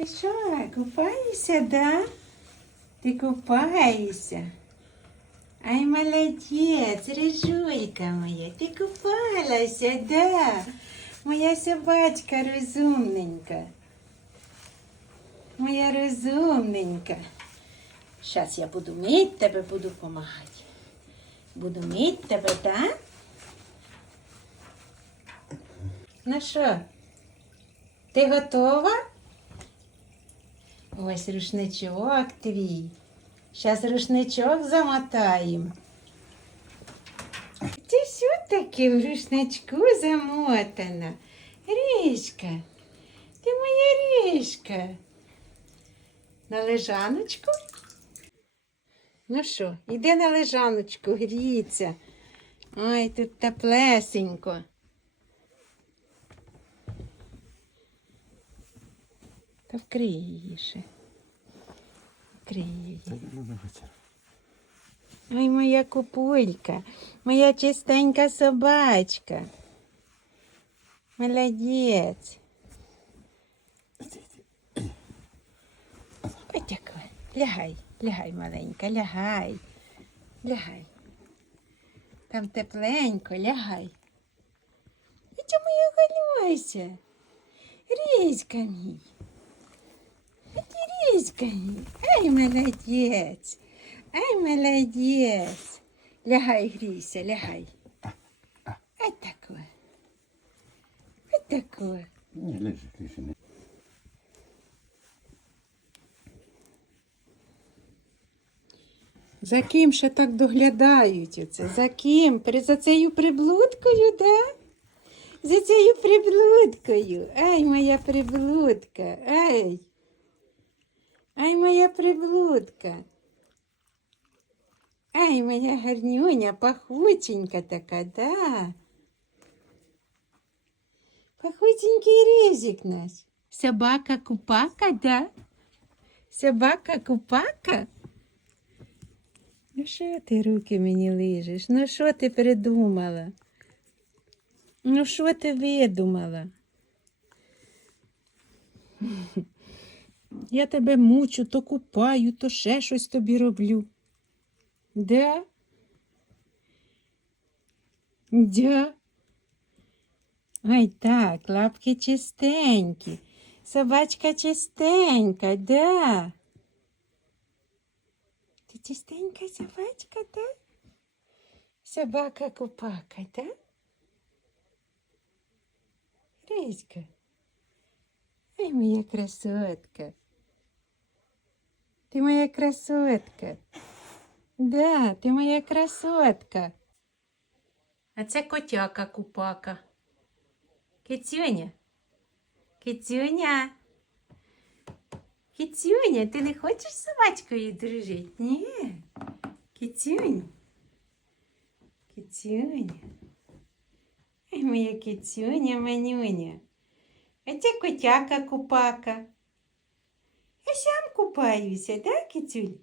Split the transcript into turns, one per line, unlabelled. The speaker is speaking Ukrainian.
Ти що, купаєшся, да? Ти купаєшся? Ай, молодець, рижулька моя, ти купалася, да? Моя собачка розумненька. Моя розумненька. Зараз я буду мить тебе, буду допомагати. Буду мить тебе, так? Ну що, ти готова? Ось рушничок твій. Зараз рушничок замотаємо. Ти що таке в рушничку замотана? Річка, ти моя річка. На лежаночку? Ну що, іди на лежаночку, гріться. Ой, тут теплесенько. Та вкрий її ще. Вкрий її. Ой, моя купулька, моя чистенька собачка. Молодець. Ой, дякую. Лягай, лягай, маленька, лягай. Лягай. Там тепленько, лягай. І чому я хвилююся? Різька мій. Ай, Ай, молодець. Ай, молодець. Лягай, грійся, лягай. Ай таке. Ай таке.
Ні, лежи, лежи. не-
За ким ще так доглядають оце? За ким? За цією приблудкою, да? За цією приблудкою. Ай, моя приблудка. Ай. Ай, моя приблудка. Ай, моя гарнюня, пахученька така, да. Пахученький різик наш. Собака купака, да? Собака купака? Ну що ти руки мені лижеш? Ну що ти придумала? Ну що ти видумала? Я тебе мучу, то купаю, то ще щось тобі роблю. Да? Да? Ай так, лапки чистенькі. Собачка чистенька, да? Ти чистенька собачка, да? Собака купака, да? Різька. Ай, моя красотка. Ти моя красотка. Да, ти моя красотка. А це котяка купака. Кицюня. Кицюня. Кицюня, ти не хочеш з собачкою дружити? Ні. Кицюнь. Кицюня. Моя кицюня, манюня. А це котяка купака. Купаюся, так, кицюнь?